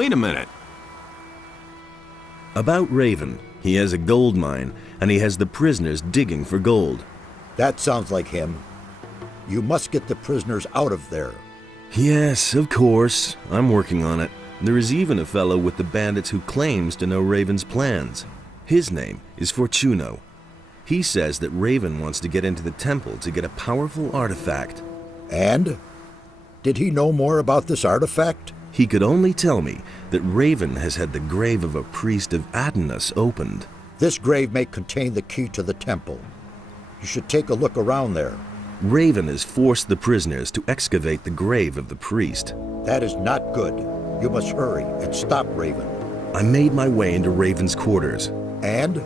Wait a minute. About Raven, he has a gold mine, and he has the prisoners digging for gold. That sounds like him. You must get the prisoners out of there. Yes, of course. I'm working on it. There is even a fellow with the bandits who claims to know Raven's plans. His name is Fortuno. He says that Raven wants to get into the temple to get a powerful artifact. And? Did he know more about this artifact? He could only tell me that Raven has had the grave of a priest of Adonis opened. This grave may contain the key to the temple. You should take a look around there. Raven has forced the prisoners to excavate the grave of the priest. That is not good. You must hurry and stop Raven. I made my way into Raven's quarters. And?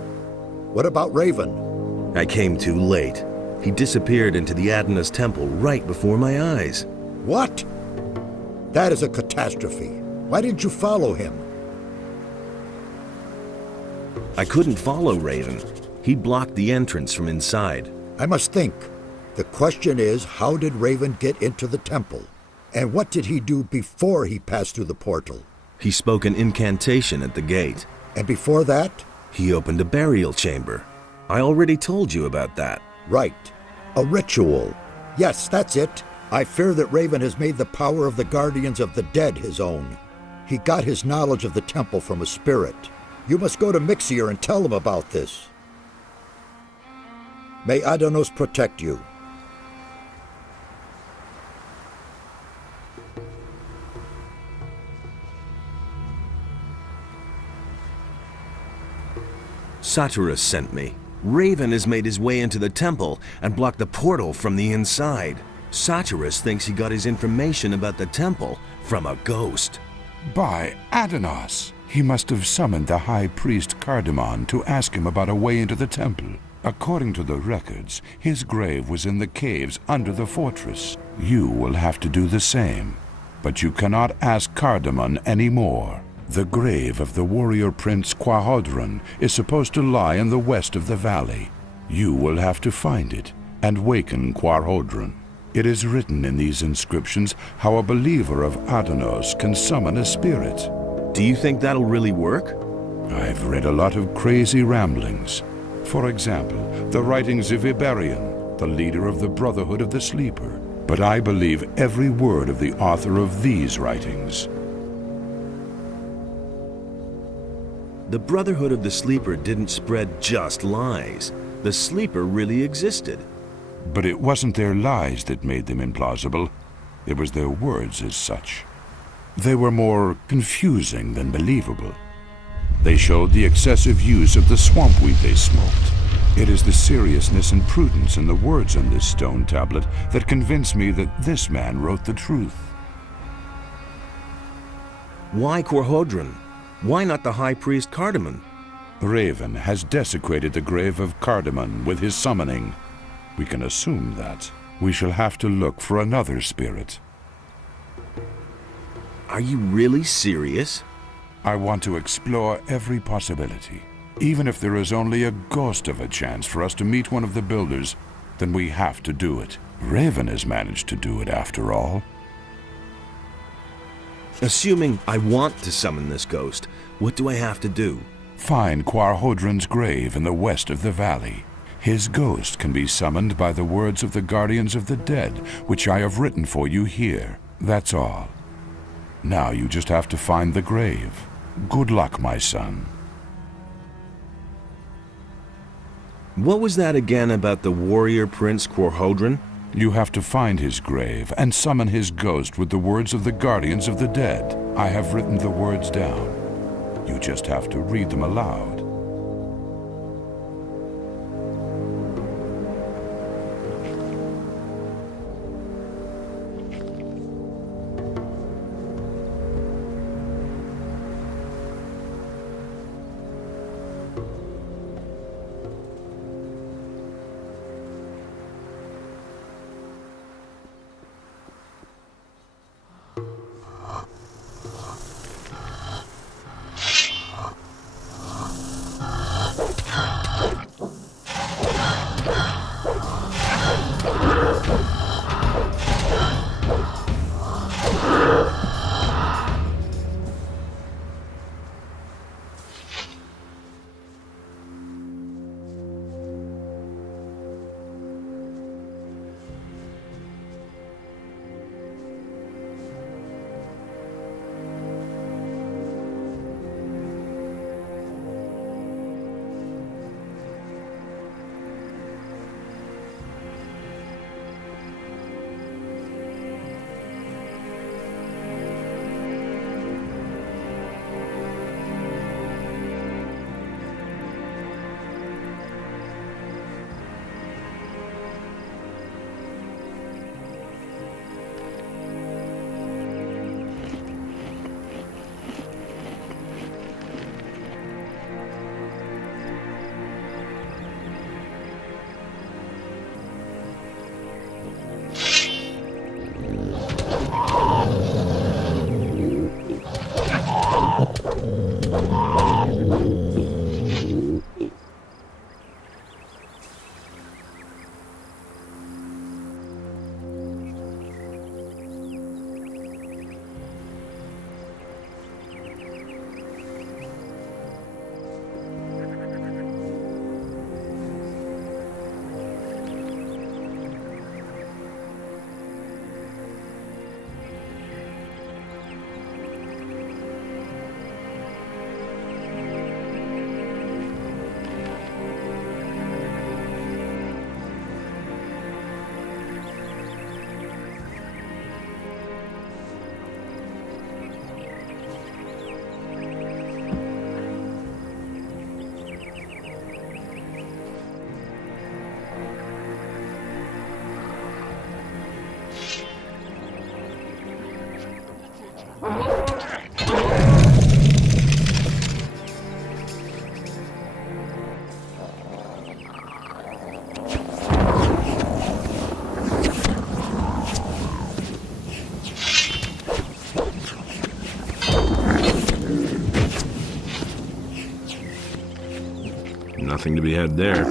What about Raven? I came too late. He disappeared into the Adonis temple right before my eyes. What? That is a catastrophe. Why didn't you follow him? I couldn't follow Raven. He blocked the entrance from inside. I must think. The question is, how did Raven get into the temple? And what did he do before he passed through the portal? He spoke an incantation at the gate. And before that? He opened a burial chamber. I already told you about that. Right. A ritual. Yes, that's it. I fear that Raven has made the power of the guardians of the dead his own. He got his knowledge of the temple from a spirit. You must go to Mixier and tell him about this. May Adonos protect you. Satyrus sent me. Raven has made his way into the temple and blocked the portal from the inside. Satyrus thinks he got his information about the temple from a ghost. By Adonos! He must have summoned the high priest Cardamon to ask him about a way into the temple. According to the records, his grave was in the caves under the fortress. You will have to do the same. But you cannot ask Cardamon anymore. The grave of the warrior prince Quahodron is supposed to lie in the west of the valley. You will have to find it and waken Quahodron. It is written in these inscriptions how a believer of Adonos can summon a spirit. Do you think that'll really work? I've read a lot of crazy ramblings. For example, the writings of Iberion, the leader of the Brotherhood of the Sleeper. But I believe every word of the author of these writings. The Brotherhood of the Sleeper didn't spread just lies. The Sleeper really existed. But it wasn't their lies that made them implausible. It was their words as such. They were more confusing than believable. They showed the excessive use of the swamp weed they smoked. It is the seriousness and prudence in the words on this stone tablet that convince me that this man wrote the truth. Why Quahodron? Why not the High Priest Cardamon? Raven has desecrated the grave of Cardamon with his summoning. We can assume that. We shall have to look for another spirit. Are you really serious? I want to explore every possibility. Even if there is only a ghost of a chance for us to meet one of the builders, then we have to do it. Raven has managed to do it after all. Assuming I want to summon this ghost, what do I have to do? Find Quahodron's grave in the west of the valley. His ghost can be summoned by the words of the guardians of the dead, which I have written for you here. That's all. Now you just have to find the grave. Good luck, my son. What was that again about the warrior prince Quahodron? You have to find his grave and summon his ghost with the words of the guardians of the dead. I have written the words down. You just have to read them aloud. nothing to be had there.